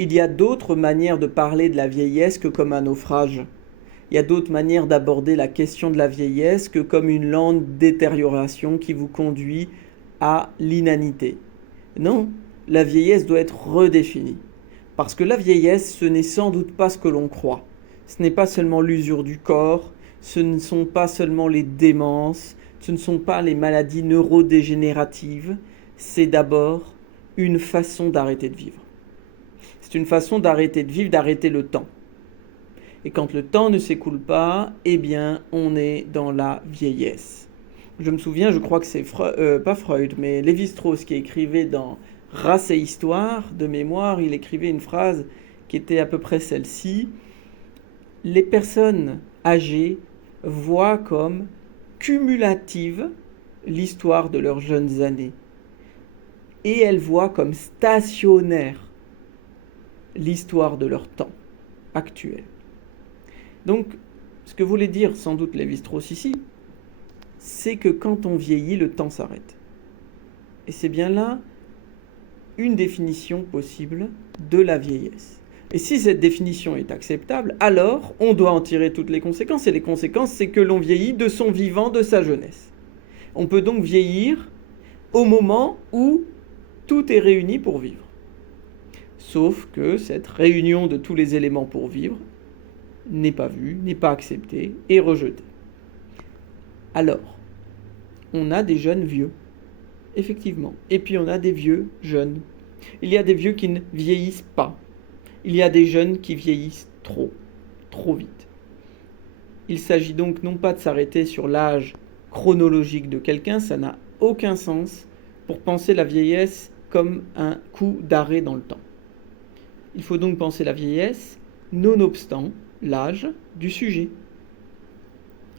Il y a d'autres manières de parler de la vieillesse que comme un naufrage. Il y a d'autres manières d'aborder la question de la vieillesse que comme une lente détérioration qui vous conduit à l'inanité. Non, la vieillesse doit être redéfinie. Parce que la vieillesse, ce n'est sans doute pas ce que l'on croit. Ce n'est pas seulement l'usure du corps, ce ne sont pas seulement les démences, ce ne sont pas les maladies neurodégénératives, c'est d'abord une façon d'arrêter de vivre. C'est une façon d'arrêter de vivre, d'arrêter le temps. Et quand le temps ne s'écoule pas, eh bien, on est dans la vieillesse. Je me souviens, je crois que c'est pas Freud, mais Lévi-Strauss qui écrivait dans Race et Histoire, de mémoire, il écrivait une phrase qui était à peu près celle-ci. Les personnes âgées voient comme cumulative l'histoire de leurs jeunes années. Et elles voient comme stationnaire l'histoire de leur temps actuel. Donc, ce que voulait dire sans doute Lévi-Strauss ici, c'est que quand on vieillit, le temps s'arrête. Et c'est bien là une définition possible de la vieillesse. Et si cette définition est acceptable, alors on doit en tirer toutes les conséquences. Et les conséquences, c'est que l'on vieillit de son vivant, de sa jeunesse. On peut donc vieillir au moment où tout est réuni pour vivre. Sauf que cette réunion de tous les éléments pour vivre n'est pas vue, n'est pas acceptée et rejetée. Alors, on a des jeunes vieux, effectivement. Et puis on a des vieux jeunes. Il y a des vieux qui ne vieillissent pas. Il y a des jeunes qui vieillissent trop vite. Il s'agit donc non pas de s'arrêter sur l'âge chronologique de quelqu'un, ça n'a aucun sens pour penser la vieillesse comme un coup d'arrêt dans le temps. Il faut donc penser la vieillesse nonobstant l'âge du sujet.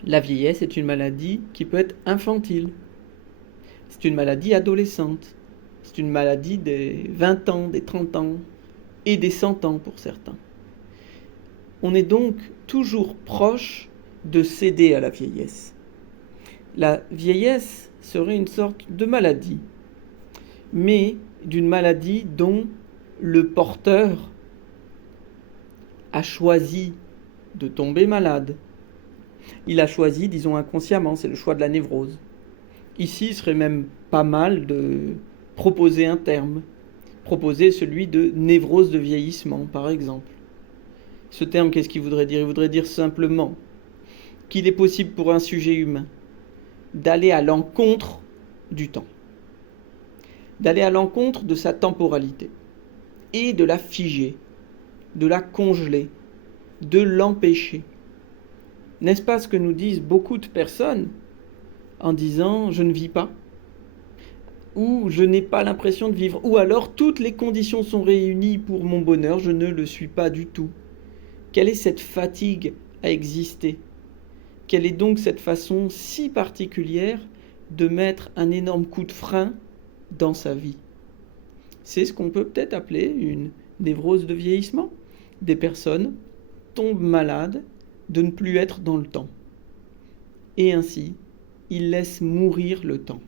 La vieillesse est une maladie qui peut être infantile. C'est une maladie adolescente. C'est une maladie des 20 ans, des 30 ans et des 100 ans pour certains. On est donc toujours proche de céder à la vieillesse. La vieillesse serait une sorte de maladie, mais d'une maladie dont le porteur a choisi de tomber malade. Il a choisi, disons inconsciemment, c'est le choix de la névrose. Ici, il serait même pas mal de proposer un terme, proposer celui de névrose de vieillissement, par exemple. Ce terme, qu'est-ce qu'il voudrait dire ? Il voudrait dire simplement qu'il est possible pour un sujet humain d'aller à l'encontre du temps, d'aller à l'encontre de sa temporalité, et de la figer, de la congeler, de l'empêcher. N'est-ce pas ce que nous disent beaucoup de personnes en disant « je ne vis pas » ou « je n'ai pas l'impression de vivre » ou alors « toutes les conditions sont réunies pour mon bonheur, je ne le suis pas du tout ». Quelle est cette fatigue à exister ? Quelle est donc cette façon si particulière de mettre un énorme coup de frein dans sa vie ? C'est ce qu'on peut peut-être appeler une névrose de vieillissement. Des personnes tombent malades de ne plus être dans le temps. Et ainsi, ils laissent mourir le temps.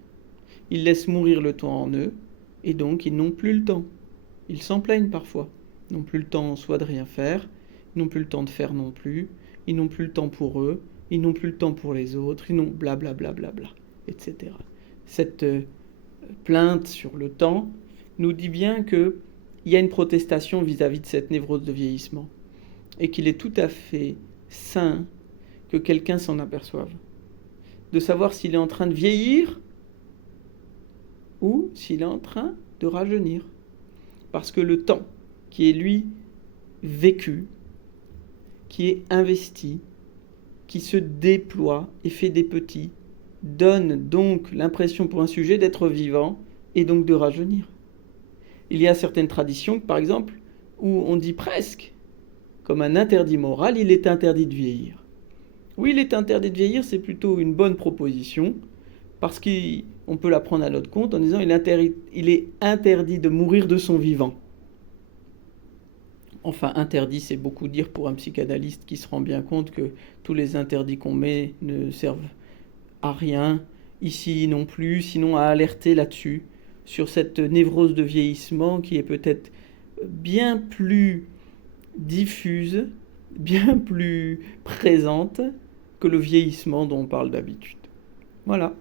Ils laissent mourir le temps en eux, et donc ils n'ont plus le temps. Ils s'en plaignent parfois. Ils n'ont plus le temps soit de rien faire, ils n'ont plus le temps de faire non plus, ils n'ont plus le temps pour eux, ils n'ont plus le temps pour les autres, ils n'ont blablabla, etc. Cette plainte sur le temps nous dit bien qu'il y a une protestation vis-à-vis de cette névrose de vieillissement et qu'il est tout à fait sain que quelqu'un s'en aperçoive, de savoir s'il est en train de vieillir ou s'il est en train de rajeunir. Parce que le temps qui est lui vécu, qui est investi, qui se déploie et fait des petits, donne donc l'impression pour un sujet d'être vivant et donc de rajeunir. Il y a certaines traditions, par exemple, où on dit presque, comme un interdit moral, il est interdit de vieillir. Oui, il est interdit de vieillir, c'est plutôt une bonne proposition, parce qu'on peut la prendre à notre compte en disant il est interdit de mourir de son vivant. Enfin, interdit, c'est beaucoup dire pour un psychanalyste qui se rend bien compte que tous les interdits qu'on met ne servent à rien, ici non plus, sinon à alerter là-dessus, sur cette névrose de vieillissement qui est peut-être bien plus diffuse, bien plus présente que le vieillissement dont on parle d'habitude. Voilà.